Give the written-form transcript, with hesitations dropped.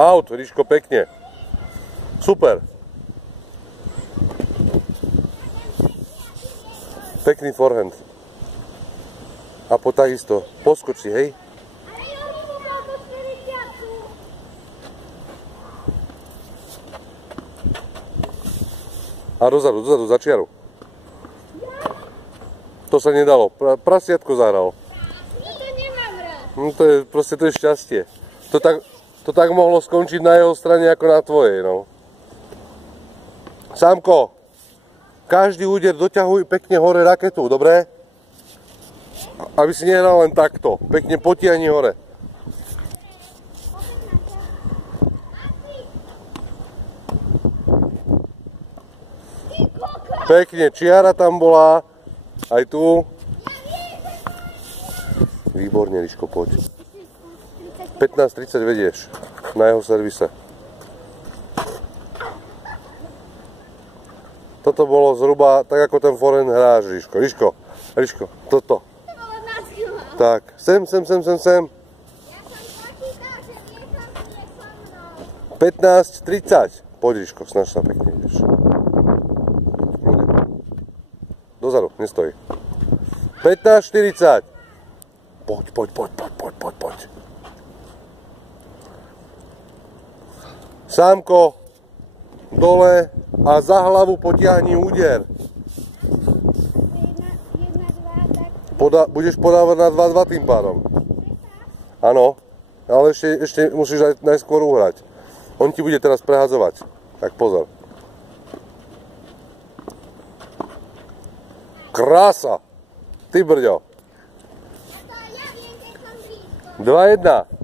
Out, Ríško, pekne. Super. Pekný forehand. A po takisto. Poskočí, hej. A dozadu, za čiaru. To sa nedalo. Prasiatko zahral. To nemám rád. No to je, proste to je šťastie. To tak mohlo skončiť na jeho strane ako na tvojej, no. Sámko, každý úder doťahuj pekne hore raketu, dobre? Aby si nehral len takto. Pekne potiahni hore. Pekne, čiara tam bola. Aj tu. Výborne, Ríško, poď. 15-30 vedieš na jeho servise. Toto bolo zhruba tak, ako ten forehand hráš, Ríško. Ríško, toto. Tak, sem. 15-30. Poď, Ríško, snaž sa pekne, ideš. Dozadu, nestojí. 15-40. Poď. Sámko, dole a za hlavu potiahni úder. Budeš podávať na 2-2 tým pádom. Áno, ale ešte musíš najskôr uhrať. On ti bude teraz prehadzovať. Tak pozor. Krása! Ty brďo. 2-1.